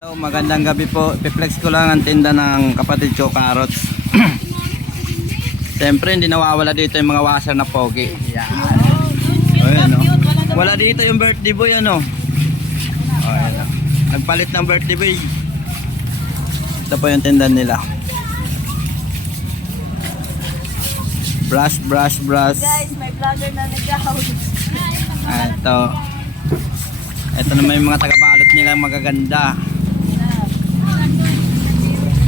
Hello, magandang gabi po. Piplex ko lang ang tinda ng kapatid ko, carrots. Siyempre hindi nawawala dito yung mga washer na pogi. Yan. Ayan, no? Wala dito yung birthday boy, ano. Ayan, no? Nagpalit ng birthday boy. Ito po yung tinda nila. Brush. Guys, may vlogger na nag-out. Ito naman yung mga taga-balot nila magaganda.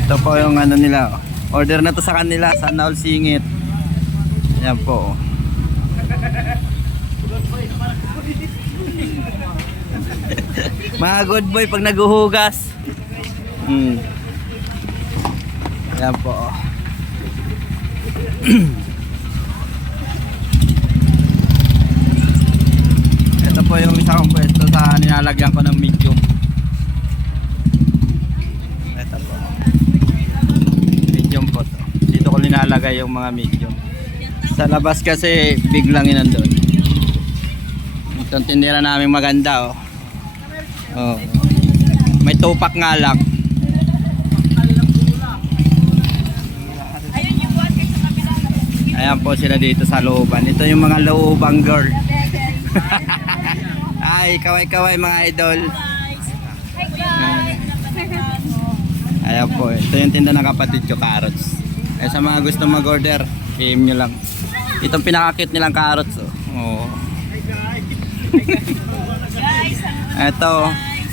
Ito po yung ano nila. Order na to sa kanila, sa Naul Singit. Yan po. Mga good boy pag naguhugas. Yan po. Ito po yung isa kong pwesto sa nilalagyan ko ng medium. Ito po. Medium po to. Dito ko nilalagay yung mga medium. Sa labas kasi biglang yun nandun. Itong tindera namin maganda, oh. Oh. May tupak nga lang. Ayan po sila dito sa looban. Ito yung mga loobang girl. Ay, kaway-kaway mga idol. Hi guys! Ayan po, ito yung tinda ng kapatid ko, carrots. Sa mga gusto mag-order, PM nyo lang. Itong pinakakit nilang carrots, oh. Oh. Ito,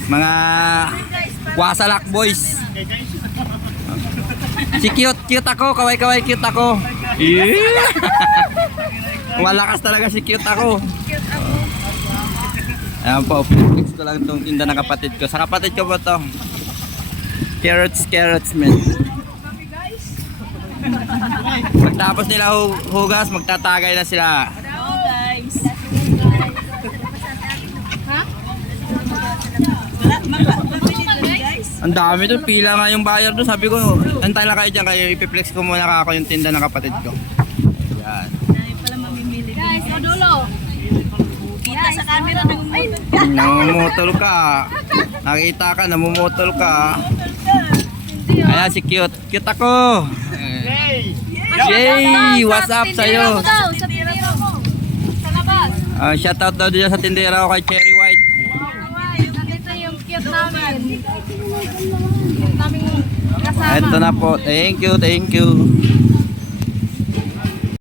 mga wasalak boys. Si cute ako, kaway-kaway cute ako. Yeah. Malakas talaga si cute ako. Ayan po, fix ko lang itong tinda ng kapatid ko. Sa kapatid ko po to. Carrots man. Pagtapos nila hugas, magtatagay na sila. Hello guys! Ha? Guys? Ang dami doon, pila nga yung buyer doon. Sabi ko, antay lang kayo dyan, kayo ipiplex ko muna ako yung tinda ng kapatid ko. Yan. Dahil pala mamimili. Guys, madulo! Kita sa camera ng Namumutol ka. Nakita ka, namumutol ka. Ayan si cute. Cute ako. Yay! What's up sa'yo? Sa tindera mo. Sa labas. Shoutout daw dyan sa tindera ko kay Cherry White. Nandito yung cute namin. Cute namin kasama. Ito na po. Thank you.